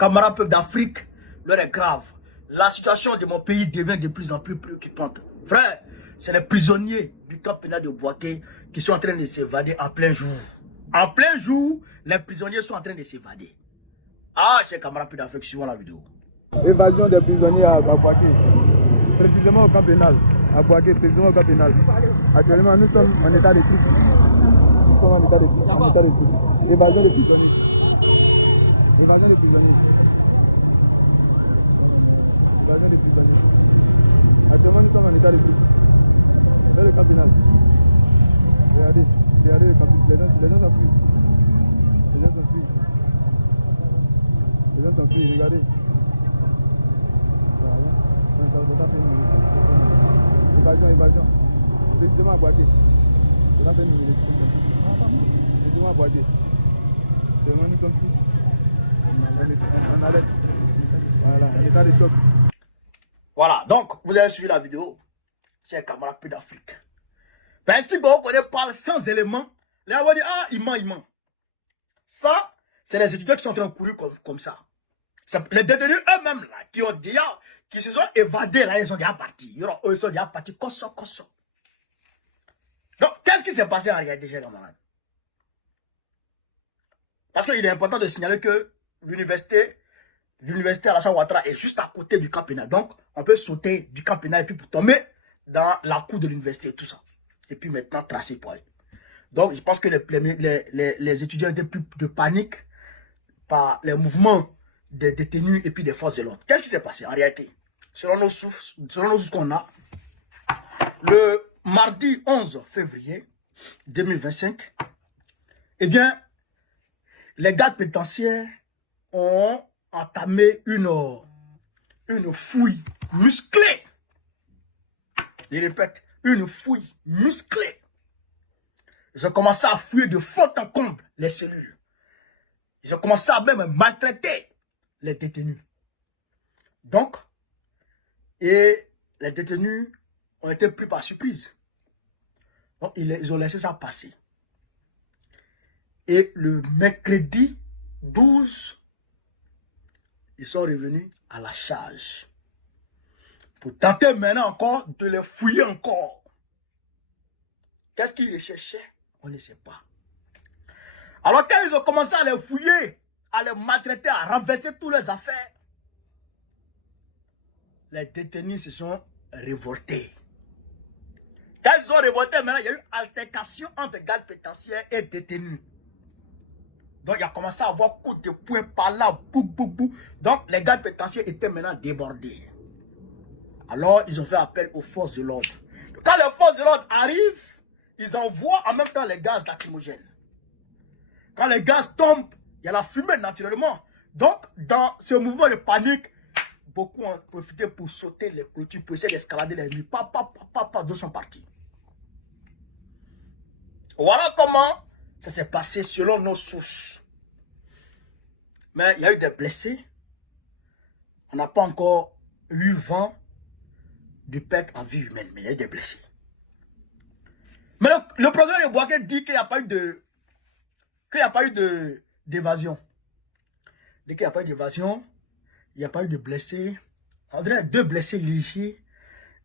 camarades peuple d'Afrique, l'heure est grave. La situation de mon pays devient de plus en plus préoccupante. Frère, c'est les prisonniers du camp pénal de Bouaké qui sont en train de s'évader en plein jour. En plein jour, les prisonniers sont en train de s'évader. Ah, chers camarades peuple d'Afrique, suivons la vidéo. Évasion des prisonniers à Bouaké, précisément au camp pénal. À Bouaké, précisément au camp pénal. Actuellement, nous sommes en état de crise. Nous sommes en état de crise. Évasion des prisonniers. Évasion des prisonniers. Évasion des prisonniers. Actuellement, nous sommes en état de crise. Dans le camp pénal. Regardez le campus. Les gens s'enfuient. Les gens s'enfuient. Les gens s'enfuient, regardez. Évasion. Précisément à Bouaké. On a fait une minute. Précisément à Bouaké. Seulement nous sommes tous en alerte. Voilà, en état de choc. Voilà, donc vous avez suivi la vidéo. Chers camarades peu d'Afrique. Ben si vous parle sans éléments, les gens vont dire, ah, il ment. Ça, c'est les étudiants qui sont en train de courir comme ça. Les détenus eux-mêmes, là, qui se sont évadés, là, ils sont déjà partis. Ils sont déjà partis, kosso. Donc, qu'est-ce qui s'est passé en réalité, chers camarades? Parce qu'il est important de signaler que l'université Alassane Ouattara est juste à côté du camp pénal. Donc, on peut sauter du camp pénal et puis pour tomber dans la cour de l'université et tout ça. Et puis maintenant, tracer pour aller. Donc, je pense que les étudiants étaient plus de panique par les mouvements des détenus et puis des forces de l'ordre. Qu'est-ce qui s'est passé en réalité? Selon nos sources qu'on a, le mardi 11 février 2025, eh bien, les gardes pénitentiaires ont entamé une fouille musclée. Je répète, une fouille musclée. Ils ont commencé à fouiller de fond en comble les cellules. Ils ont commencé à même maltraiter les détenus. Donc, et les détenus ont été pris par surprise. Donc, ils ont laissé ça passer. Et le mercredi 12, ils sont revenus à la charge. Pour tenter maintenant encore de les fouiller encore. Qu'est-ce qu'ils recherchaient? On ne sait pas. Alors quand ils ont commencé à les fouiller, à les maltraiter, à renverser toutes les affaires, les détenus se sont révoltés. Quand ils sont révoltés, maintenant, il y a eu altercation entre gardes pénitentiaires et détenus. Donc, il a commencé à avoir coup de poing par là, bou. Donc, les gardes pénitentiaires étaient maintenant débordés. Alors, ils ont fait appel aux forces de l'ordre. Quand les forces de l'ordre arrivent, ils envoient en même temps les gaz lacrymogènes. Quand les gaz tombent, il y a la fumée naturellement. Donc, dans ce mouvement de panique, beaucoup ont profité pour sauter les clôtures, pour essayer d'escalader les murs. Deux sont partis. Voilà comment ça s'est passé selon nos sources. Mais il y a eu des blessés. On n'a pas encore eu vent du perte en vie humaine, mais il y a eu des blessés. Mais le procureur de Bouaké dit qu'il n'y a pas eu d'évasion. Dès qu'il n'y a pas eu d'évasion, il n'y a pas eu de blessés. On dirait 2 blessés légers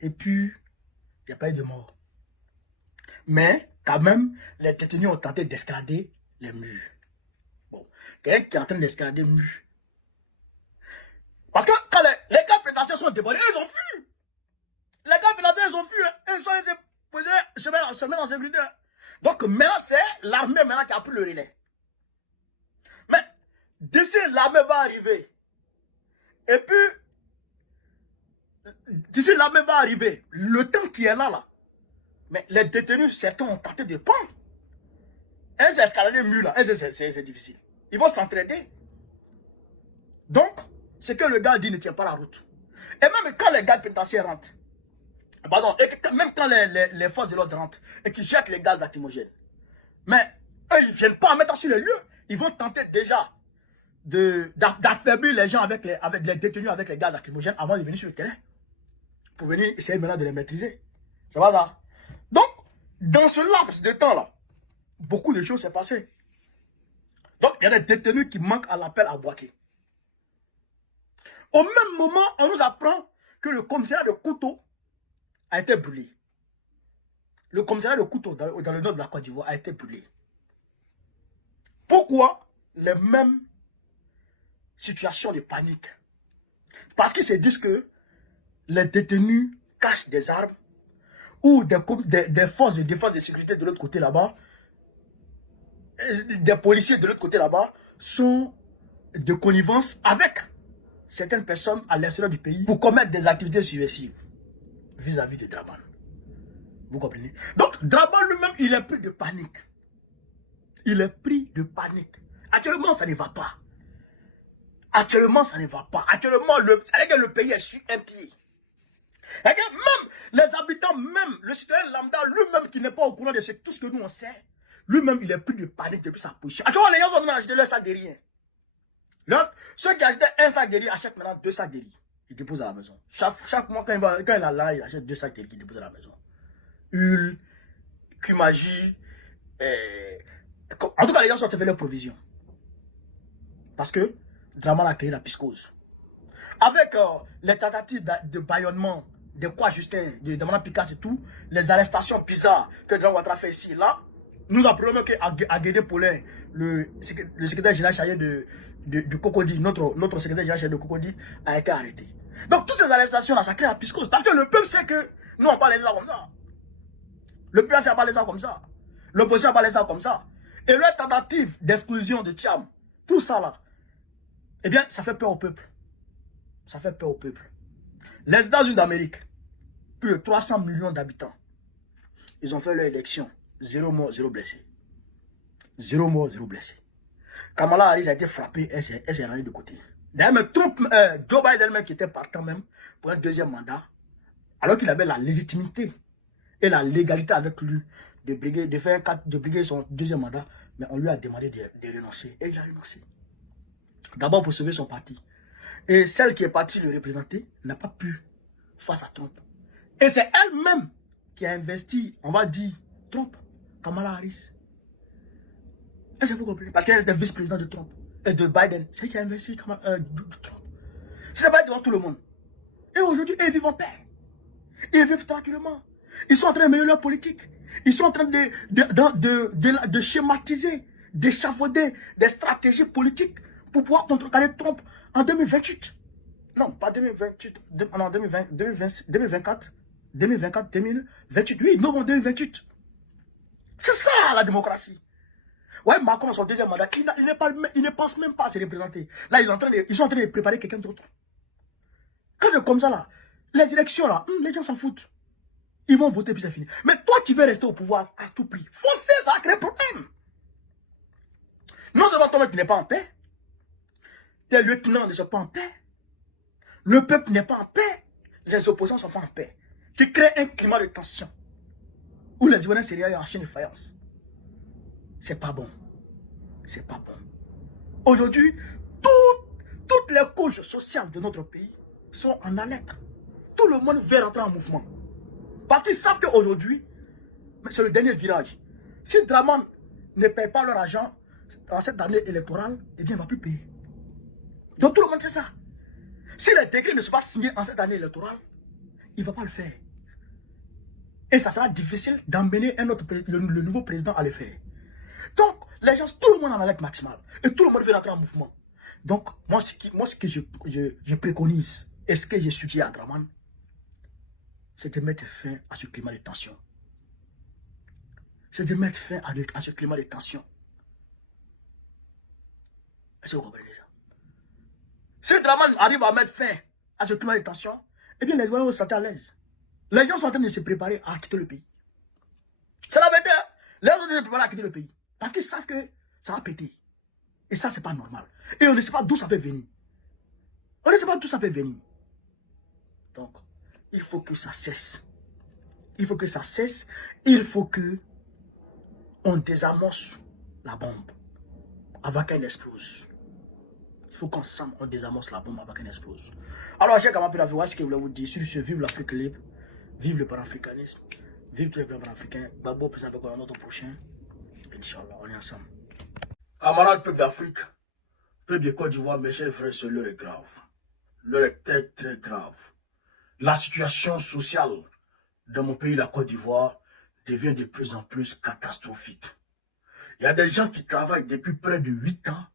et puis il n'y a pas eu de mort. Mais quand même, les détenus ont tenté d'escalader les murs. Bon, quelqu'un qui est en train d'escalader les murs. Parce que quand les gars pénitentiaires sont débordés, ils ont fui. Les gars pénitentiaires, ils ont fui. Ils sont laissés poser, se mettre en sécurité. Donc maintenant, c'est l'armée qui a pris le relais. Mais d'ici, l'armée va arriver. Et puis, d'ici, l'armée va arriver. Le temps qui est là. Mais les détenus, certains ont tenté de prendre. Elles escalader le mur là. C'est difficile. Ils vont s'entraider. Donc, ce que le gars dit ne tient pas la route. Et même quand les gars pénitentiaires rentrent, pardon, et même quand les forces de l'ordre rentrent et qu'ils jettent les gaz lacrymogènes, mais eux, ils ne viennent pas en mettre sur les lieux. Ils vont tenter déjà d'affaiblir les gens avec les détenus avec les gaz lacrymogènes avant de venir sur le terrain. Pour venir essayer maintenant de les maîtriser. Ça va là? Donc, dans ce laps de temps-là, beaucoup de choses s'est passé. Donc, il y a des détenus qui manquent à l'appel à Bouaké. Au même moment, on nous apprend que le commissariat de Kouto a été brûlé. Le commissariat de Kouto, dans le nord de la Côte d'Ivoire, a été brûlé. Pourquoi les mêmes situations de panique? Parce qu'ils se disent que les détenus cachent des armes ou des forces de défense et de sécurité de l'autre côté là-bas, des policiers de l'autre côté là-bas, sont de connivence avec certaines personnes à l'extérieur du pays pour commettre des activités subversives vis-à-vis de Draman. Vous comprenez? Donc, Draman lui-même, il est pris de panique. Il est pris de panique. Actuellement, ça ne va pas. Actuellement, ça ne va pas. Actuellement, le pays est sur un pied. Regarde, même les habitants, même le citoyen lambda, lui-même qui n'est pas au courant de tout ce que nous on sait, lui-même, il est pris de panique depuis sa position. Actuellement, les gens sont venus acheter leur sac de riz. Ceux qui achetaient un sac de riz achètent maintenant 2 sacs de riz. Ils déposent à la maison. Chaque mois, quand il a là, il achète 2 sacs de riz qu'il dépose à la maison. Huile, Kumaji, en tout cas, les gens sont fait leurs provisions. Parce que Draman a créé la piscose. Avec les tentatives de bâillonnement, de quoi Justin, de Manan Picasso et tout, les arrestations bizarres que Draman Ouattara fait ici, là, nous apprenons qu'Aguédé Paulin, le secrétaire général chargé de Cocody, notre secrétaire général chargé de Cocody, a été arrêté. Donc, toutes ces arrestations-là, ça crée la piscose. Parce que le peuple sait que nous, on parle les ça comme ça. Le PAC n'a pas les ça comme ça. L'opposition n'a pas les ça comme ça. Et leur tentative d'exclusion de Tcham, tout ça là, eh bien, ça fait peur au peuple. Ça fait peur au peuple. Les États-Unis d'Amérique, plus de 300 millions d'habitants, ils ont fait leur élection. 0 mort, 0 blessé. 0 mort, 0 blessé. Kamala Harris a été frappée, elle s'est rendue de côté. D'ailleurs, Joe Biden même qui était partant même pour un deuxième mandat, alors qu'il avait la légitimité et la légalité avec lui de briguer son deuxième mandat, mais on lui a demandé de renoncer. Et il a renoncé. D'abord pour sauver son parti. Et celle qui est partie le représenter n'a pas pu face à Trump. Et c'est elle-même qui a investi, on va dire, Trump, Kamala Harris. Est-ce que vous comprenez? Parce qu'elle était vice-présidente de Trump et de Biden. C'est elle qui a investi Trump. C'est pas devant tout le monde. Et aujourd'hui, ils vivent en paix. Ils vivent tranquillement. Ils sont en train de mener leur politique. Ils sont en train de schématiser, d'échafauder des stratégies politiques pour pouvoir contrecarrer Trump en 2028. Non, pas 2028. En 2024. 2028. Oui, novembre 2028. C'est ça la démocratie. Ouais, Macron, son deuxième mandat, il ne pense même pas à se représenter. Là, ils sont en train de préparer quelqu'un d'autre. Quand c'est comme ça, là, les élections, là, les gens s'en foutent. Ils vont voter, puis c'est fini. Mais toi, tu veux rester au pouvoir à tout prix. Forcer, ça a créé problème. Non seulement toi, tu n'es pas en paix, tes lieutenants ne sont pas en paix, le peuple n'est pas en paix, les opposants ne sont pas en paix. Tu crées un climat de tension où les Ivoiriens sérieux en chaîne de faïence. C'est pas bon. C'est pas bon. Aujourd'hui, toutes les couches sociales de notre pays sont en alerte. Tout le monde veut rentrer en mouvement. Parce qu'ils savent qu'aujourd'hui, c'est le dernier virage. Si Draman ne paye pas leur argent dans cette année électorale, eh bien, il ne va plus payer. Donc tout le monde sait ça. Si les décrets ne sont pas signés en cette année électorale, il ne va pas le faire. Et ça sera difficile d'emmener le nouveau président à le faire. Donc, les gens, tout le monde en alerte maximale. Et tout le monde veut rentrer en mouvement. Donc, moi, ce que je préconise, et ce que je suggère à Draman, c'est de mettre fin à ce climat de tension. C'est de mettre fin à ce climat de tension. Est-ce que vous comprenez ça? Si Draman arrive à mettre fin à ce climat de tension, eh bien, les Ivoiriens vont se sentir à l'aise. Les gens sont en train de se préparer à quitter le pays. C'est la vérité. Les gens sont en train de se préparer à quitter le pays. Parce qu'ils savent que ça va péter. Et ça, c'est pas normal. Et on ne sait pas d'où ça peut venir. On ne sait pas d'où ça peut venir. Donc, il faut que ça cesse. Il faut que ça cesse. Il faut que on désamorce la bombe avant qu'elle explose. Il faut qu'ensemble, on désamorce la bombe avant qu'elle explose. Alors, j'ai quand même voir ce que je voulais vous dire. Sur ce, vive l'Afrique libre. Vive le panafricanisme. Vive tous les peuples panafricains. Babo, présent avec notre prochain. Inch'Allah, on est ensemble. Camarades peuple d'Afrique, peuple de Côte d'Ivoire, mes chers frères, c'est l'heure est grave. l'heure est très très grave. La situation sociale dans mon pays, la Côte d'Ivoire, devient de plus en plus catastrophique. Il y a des gens qui travaillent depuis près de 8 ans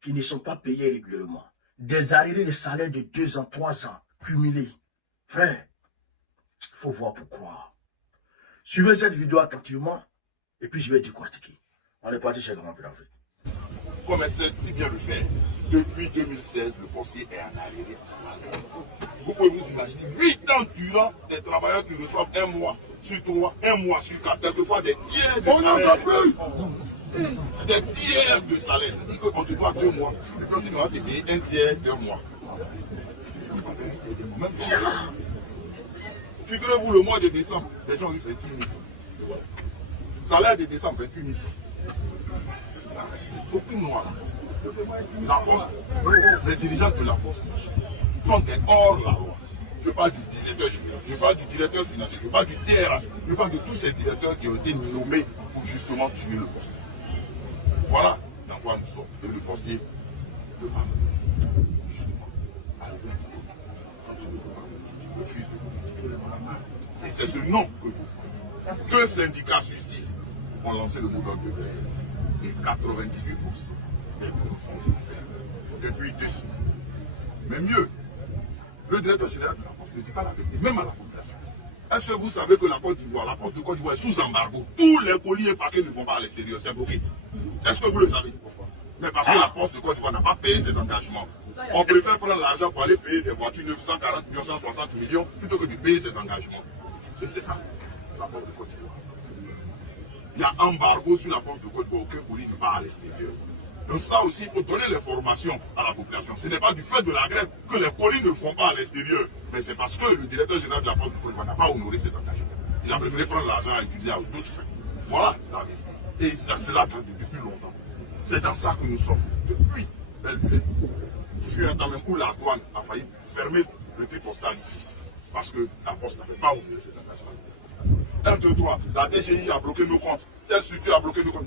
qui ne sont pas payés régulièrement. Des arriérés de salaire de 2 ans, 3 ans, cumulés. Frère, il faut voir pourquoi. Suivez cette vidéo attentivement et puis je vais décortiquer. On est parti chez Grand Pédafrique. Comme elle sait si bien le faire, depuis 2016, le postier est en arriéré de salaire. Vous pouvez vous imaginer, 8 ans durant, des travailleurs qui reçoivent 1 mois sur 3, 1 mois sur 4, quelquefois des tiers de salaire. Des tiers de salaire, c'est-à-dire qu'on te doit 2 mois, et puis on te doit te payer 1 tiers d'1 mois. Figurez-vous, le mois de décembre, les gens ont eu 28 000. Salaire de décembre, 28 000. Ça respecte aucune loi. La poste, les dirigeants de la poste sont des hors la loi. Je parle du directeur général, je parle du directeur financier, je parle du TRH, je parle de tous ces directeurs qui ont été nommés pour justement tuer le postier. Voilà dans quoi nous sommes. Et le postier ne veut pas mener. Justement, arriver à un moment, quand tu ne veux pas mener, tu refuses de communiquer. Et c'est ce nom que vous faites. 2 syndicats sur 6 ont lancé le mot d'ordre de grève. Et 98% des bureaux sont fermés depuis 2 semaines. Mais mieux, le directeur général de la Poste ne dit pas la vérité, même à la population. Est-ce que vous savez que la Côte d'Ivoire, la Poste de Côte d'Ivoire est sous embargo? Tous les colis et paquets ne vont pas à l'extérieur, c'est bloqué. Est-ce que vous le savez? Mais parce que la Poste de Côte d'Ivoire n'a pas payé ses engagements. On préfère prendre l'argent pour aller payer des voitures 940 millions, 160 millions, plutôt que de payer ses engagements. Et c'est ça, la Poste de Côte d'Ivoire. Il y a embargo sur la Poste de Côte d'Ivoire, aucun colis ne va à l'extérieur. Donc ça aussi, il faut donner l'information à la population. Ce n'est pas du fait de la grève que les colis ne font pas à l'extérieur, mais c'est parce que le directeur général de la Poste de Côte d'Ivoire n'a pas honoré ses engagements. Il a préféré prendre l'argent à utiliser à d'autres fins. Voilà la vérité. Et ça, cela date depuis longtemps. C'est dans ça que nous sommes, depuis belle lurette. Il fut un temps même où la douane a failli fermer le prix postal ici, parce que la Poste n'avait pas honoré ses engagements. 1, 2, 3, la DGI a bloqué nos comptes, telle structure a bloqué nos comptes.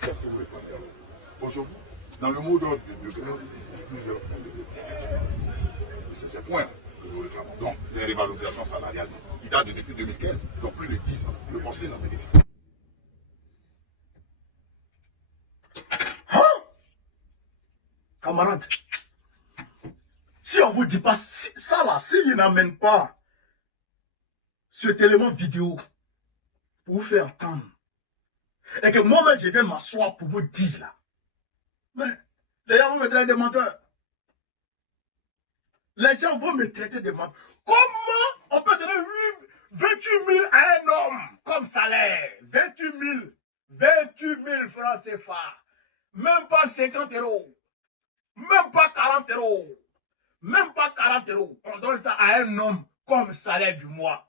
Qu'est-ce que vous voulez faire? Aujourd'hui, dans le mot d'ordre de grève, il y a plusieurs points de revendication. Et c'est ces points que nous réclamons. Donc, des revalorisations salariales qui datent depuis 2015, donc plus de 10 ans. Le conseil n'en bénéficie. Hein? Camarade, si on vous dit pas ça là, s'il n'amène pas cet élément vidéo pour vous faire entendre, et que moi-même je viens m'asseoir pour vous dire là, mais les gens vont me traiter de menteur. Les gens vont me traiter de menteur. Comment on peut donner 28 000 à un homme comme salaire? 28 000 francs CFA. Même pas 50 euros. Même pas 40 euros. Même pas 40 euros. On donne ça à un homme comme salaire du mois.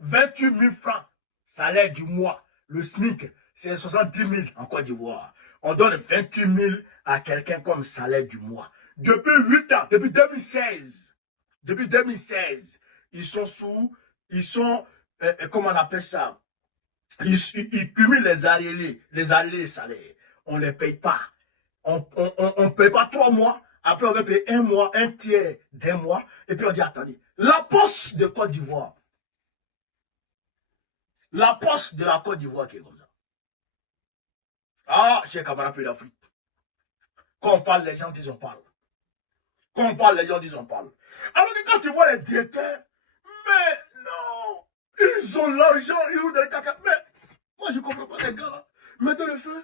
28 000 francs, salaire du mois. Le SMIC, c'est 70 000 en Côte d'Ivoire. On donne 28 000 à quelqu'un comme salaire du mois. Depuis 8 ans, depuis 2016, ils sont, comment on appelle ça? Ils cumulent les arriérés de salaire. On ne les paye pas. On ne paye pas 3 mois. Après, on va payer 1 mois, 1 tiers d'1 mois. Et puis on dit, attendez, la Poste de Côte d'Ivoire, la Poste de la Côte d'Ivoire qui est comme ça. Ah, chez camarades d'Afrique. Quand on parle, les gens disent on parle. Quand on parle, les gens disent on parle. Alors que quand tu vois les directeurs, mais non, ils ont l'argent, ils ont des caca. Mais moi, je ne comprends pas les gars là. Mettez le feu.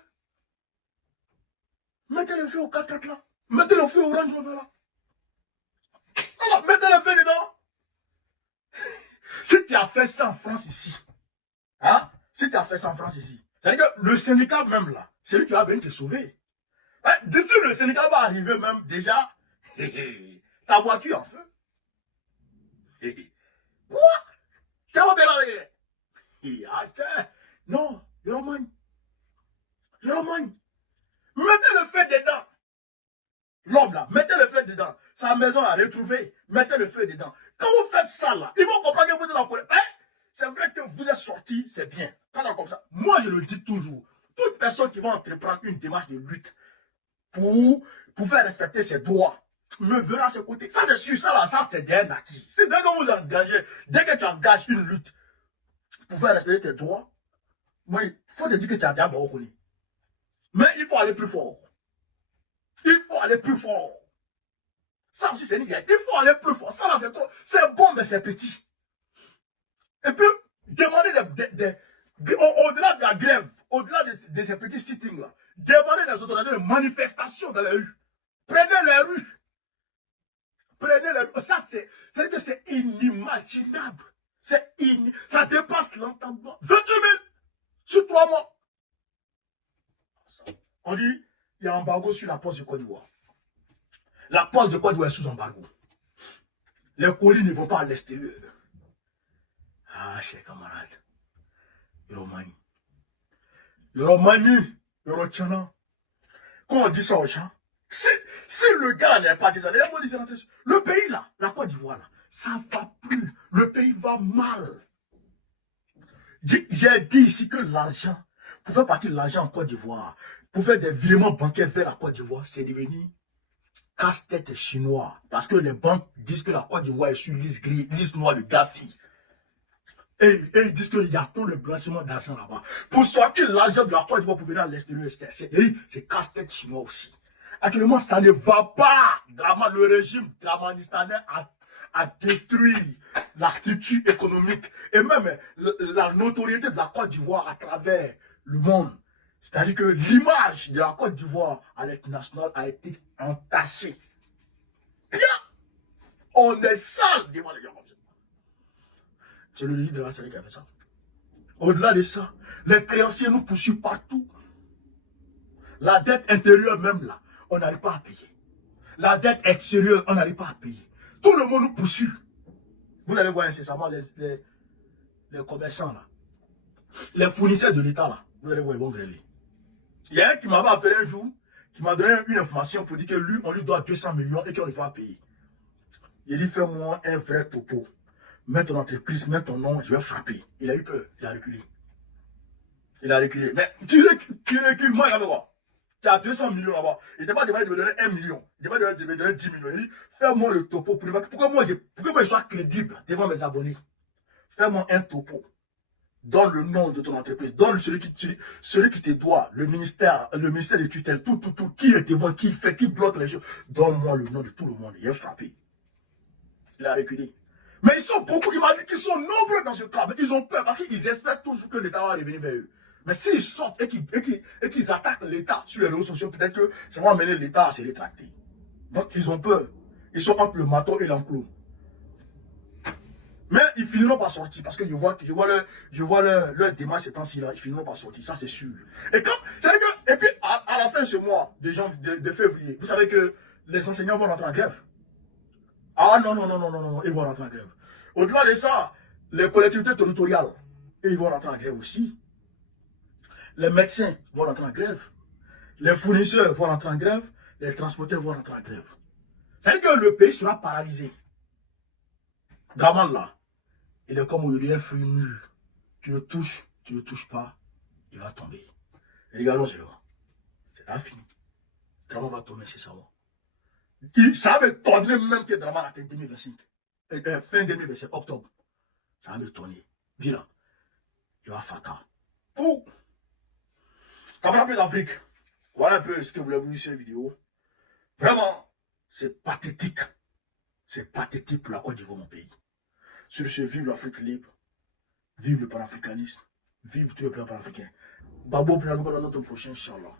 Mettez le feu au 4x4 là. Mettez le feu au Range Rover là. Ça là, mettez le feu dedans. Si tu as fait ça en France ici, hein, si tu as fait ça en France ici, c'est-à-dire que le syndicat même là, c'est lui qui va venir te sauver. Hein, d'ici le syndicat va arriver même déjà, ta voiture en feu. Quoi? Ça va bien aller. Non, Yoromagne. Mettez le feu dedans. L'homme là, mettez le feu dedans. Sa maison à retrouver, mettez le feu dedans. Quand vous faites ça là, ils vont comprendre que vous êtes dans la colère. Hein? C'est vrai que vous êtes sorti, c'est bien. Quand on comme ça, moi je le dis toujours. Toute personne qui va entreprendre une démarche de lutte pour faire respecter ses droits, me verra à ses côtés. Ça, c'est sûr. Ça, là, ça, c'est un acquis. C'est dès que vous engagez, dès que tu engages une lutte pour faire respecter tes droits, moi, il faut te dire que tu as déjà reconnu. Mais il faut aller plus fort. Il faut aller plus fort. Ça aussi, c'est une guerre. Il faut aller plus fort. Ça, là, c'est trop. C'est bon, mais c'est petit. Et puis, demander au-delà de la grève, au-delà de ces petits sittings-là, demander des autorités de manifestation dans les rues. Prenez les rues. Prenez les rues. Ça, c'est que c'est inimaginable. Ça dépasse l'entendement. 28 000 sur 3 mois. On dit, il y a un embargo sur la poste de Côte d'Ivoire. La poste de Côte d'Ivoire est sous embargo. Les colis ne vont pas à l'extérieur. Ah, chers camarades. Yoromani. Yoromani. Yorochana. Quand on dit ça aux gens, si le gars n'est pas dit ça, le pays là, la Côte d'Ivoire là, ça va plus. Le pays va mal. J'ai dit ici que l'argent, pour faire partir de l'argent en Côte d'Ivoire, pour faire des virements bancaires vers la Côte d'Ivoire, c'est devenu casse-tête chinois. Parce que les banques disent que la Côte d'Ivoire est sur liste noire de Gafi. Et ils disent qu'il y a tout le blanchiment d'argent là-bas. Pour sortir l'argent de la Côte d'Ivoire pour venir à l'extérieur, c'est casse-tête chinois aussi. Actuellement, ça ne va pas. Le régime dramanistanais a détruit la structure économique et même la notoriété de la Côte d'Ivoire à travers le monde. C'est-à-dire que l'image de la Côte d'Ivoire à l'international a été entachée. Bien, on est sale devant les gens comme ça. C'est le leader de la série qui a fait ça. Au-delà de ça, les créanciers nous poursuivent partout. La dette intérieure même là, on n'arrive pas à payer. La dette extérieure, on n'arrive pas à payer. Tout le monde nous poursuit. Vous allez voir incessamment les commerçants là. Les fournisseurs de l'État là. Vous allez voir, ils vont gréver. Il y a un qui m'avait appelé un jour, qui m'a donné une information pour dire que lui, on lui doit 200 millions et qu'on ne va pas payer. Il dit, fais-moi un vrai topo. Mets ton entreprise, mets ton nom, je vais frapper. Il a eu peur, il a reculé. Il a reculé. Mais tu recules, moi, il va me voir. Tu as 200 millions là-bas. Il t'a pas demandé de me donner 1 million. Il t'a demandé de me donner 10 millions. Il dit, fais-moi le topo. Pourquoi moi, je sois crédible devant mes abonnés? Fais-moi un topo. Donne le nom de ton entreprise. Donne celui qui te doit. Le ministère de tutelle. Tout. Qui est devant, qui fait, qui bloque les choses. Donne-moi le nom de tout le monde. Il est frappé. Il a reculé. Mais ils sont beaucoup. Il m'a dit qu'ils sont nombreux dans ce cas. Mais ils ont peur parce qu'ils espèrent toujours que l'État va revenir vers eux. Mais s'ils sortent et qu'ils attaquent l'État sur les réseaux sociaux, peut-être que ça va amener l'État à se rétracter. Donc ils ont peur. Ils sont entre le marteau et l'enclos. Mais ils finiront par sortir parce que je vois leur démarche ces temps-ci là, ils finiront par sortir, ça c'est sûr. Et puis à la fin de ce mois de février, vous savez que les enseignants vont rentrer en grève. Ah non, ils vont rentrer en grève. Au-delà de ça, les collectivités territoriales, ils vont rentrer en grève aussi. Les médecins vont rentrer en grève. Les fournisseurs vont rentrer en grève. Les transporteurs vont rentrer en grève. C'est-à-dire que le pays sera paralysé. Draman là, il est comme aujourd'hui un fruit mûr. Tu le touches pas, il va tomber. Et regardons cela. C'est là fini. Draman va tomber, c'est ça. Ça va tourner même que Draman atteint 2025. Fin 2025, octobre. Ça va me tourner. Bilan. Il va fatal. Tout. Camarades d'Afrique, voilà un peu ce que vous avez vu sur cette vidéo. Vraiment, c'est pathétique. C'est pathétique pour la Côte d'Ivoire, mon pays. Sur ce, vive l'Afrique libre, vive le panafricanisme, vive tout le peuple panafricain. Babo, pour notre prochain, Inch'Allah.